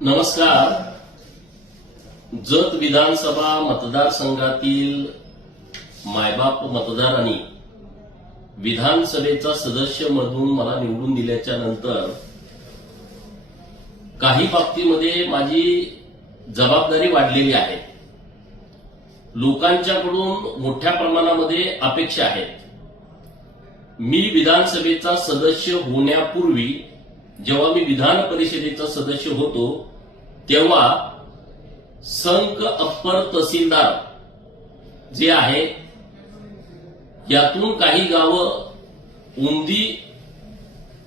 नमस्कार. जत विधानसभा मतदारसंघातील मायबाप मतदारांनी विधानसभेचा सदस्य म्हणून मला निवडून दिल्याच्या नंतर काही बाबतीमध्ये माझी जबाबदारी वाढलेली आहे. लोकांच्याकडून मोठ्या प्रमाणामध्ये अपेक्षा आहेत. मी विधानसभेचा सदस्य होण्यापूर्वी जेव्हा मी विधान परिषदेचा सदस्य होतो तेव्हा संक अप्पर तहसीलदार जे आहे यातून काही गावं उंदी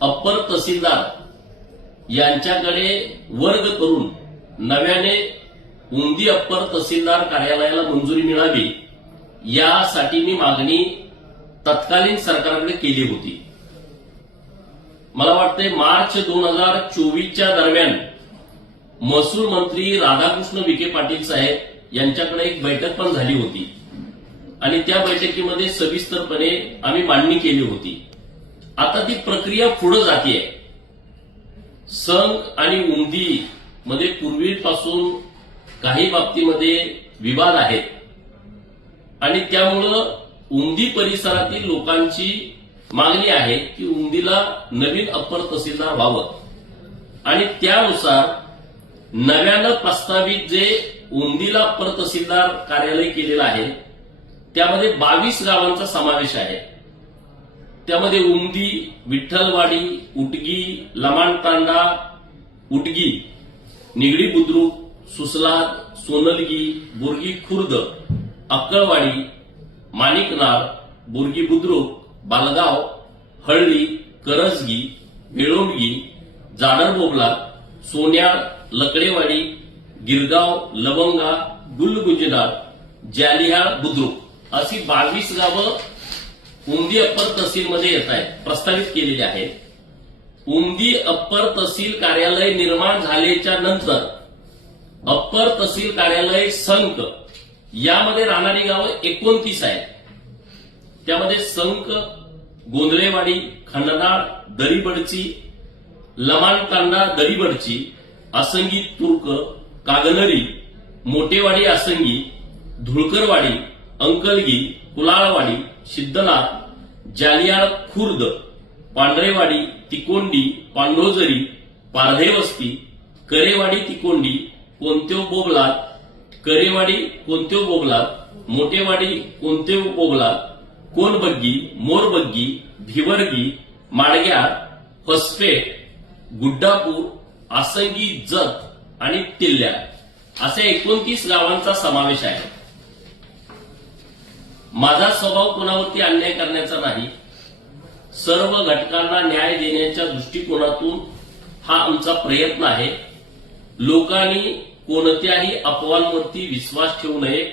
अप्पर तहसीलदार यांच्याकडे वर्ग करून नव्याने उंदी अप्पर तहसीलदार कार्यालयाला मंजुरी मिळावी यासाठी मी मागणी तत्कालीन सरकारकडे केली होती. मला वाटते मार्च 2024च्या दरम्यान महसूल मंत्री राधाकृष्ण विखे पाटील साहेब यांच्याकडे एक बैठक पण झाली होती आणि त्या बैठकीमध्ये सविस्तरपणे आम्ही मांडणी केली होती. आता ती प्रक्रिया पुढे जाते. संघ आणि उंदी मध्ये पूर्वीपासून काही बाबतीमध्ये विवाद आहेत आणि त्यामुळं उंदी परिसरातील लोकांची मागणी आहे की उंदीला नवीन अप्पर तहसीलदार व्हावं आणि त्यानुसार नव्यानं प्रस्तावित जे उंदीला अप्पर तहसीलदार कार्यालय केलेलं आहे त्यामध्ये 22 गावांचा समावेश आहे. त्यामध्ये उंदी, विठ्ठलवाडी, उटगी, लमाणतांडा, उटगी, निगडी बुद्रुक, सुसलाद, सोनलगी, बुर्गी खुर्द, अक्कळवाडी, माणिकनार, बुर्गी बुद्रुक, बालगाव, हळली, करजगी, वेळोंडगी, जाडरबोबला, सोन्याळ, लकडेवाडी, गिरगाव, लवंगा, गुलगुजनार, जालिहाळ, बुद्रुक अशी 22 गावं उंदी अप्पर तहसीलमध्ये येत आहेत, प्रस्तावित केलेली आहेत. उंदी अप्पर तहसील कार्यालय निर्माण झाल्याच्या नंतर अप्पर तहसील कार्यालय संक यामध्ये राहणारी गावं 29 आहेत. त्यामध्ये संक, गोंधळेवाडी, खंडनाळ, दरीबडची, लमाणतांडा, दरीबडची, आसंगी तुर्क, कागनरी, मोठेवाडी आसंगी, धुळकरवाडी, अंकलगी, कुलाळवाडी, सिद्धनाथ, जालियाळ खुर्द, पांढरेवाडी, तिकोंडी, पांडोजरी, पारधेवस्ती, करेवाडी तिकोंडी, कोणतेव बोबलाद, करेवाडी कोणतेव बोबलाद, मोठेवाडी कोणतेव बोबलाद, कोनबग्गी, मोरबग्गी, भिवरगी, माडग्याळ, फसपेट, गुड्डापूर, आसंगी, जत आणि तिल्ल्या असे 29 गावांचा समावेश आहे. माझा स्वभाव कोणावरती अन्याय करण्याचा नाही. सर्व घटकांना न्याय देण्याच्या दृष्टिकोनातून हा आमचा प्रयत्न आहे. लोकांनी कोणत्याही अफवांवरती विश्वास ठेवू नये.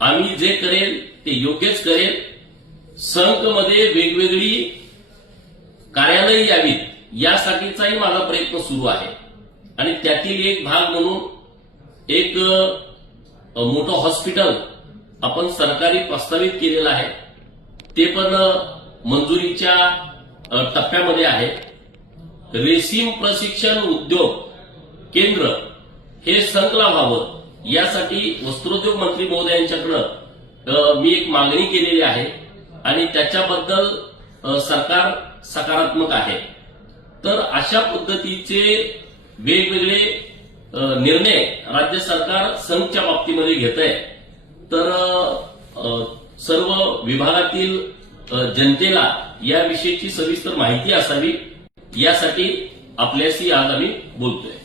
आम्ही जे करेल ते योग्यच करेल. संघमध्ये वेगवेगळी कार्यालय यावीत यासाठीचाही माझा प्रयत्न सुरू आहे आणि त्यातील एक भाग म्हणून एक मोठं हॉस्पिटल आपण सरकारी प्रस्तावित केलेलं आहे. ते पण मंजुरीच्या टप्प्यामध्ये आहे. रेशीम प्रशिक्षण उद्योग केंद्र हे संकला व्हावं यासाठी वस्त्रोद्योग मंत्री महोदयांच्याकडे मी एक मागणी केलेली आहे आणि त्याच्याबद्दल सरकार सकारात्मक आहे. तर अशा पद्धतीचे वेगवेगळे निर्णय राज्य सरकार संघच्या बाबतीमध्ये घेत आहे. तर सर्व विभागातील जनतेला याविषयीची सविस्तर माहिती असावी यासाठी आपल्याशी आज आम्ही बोलतोय.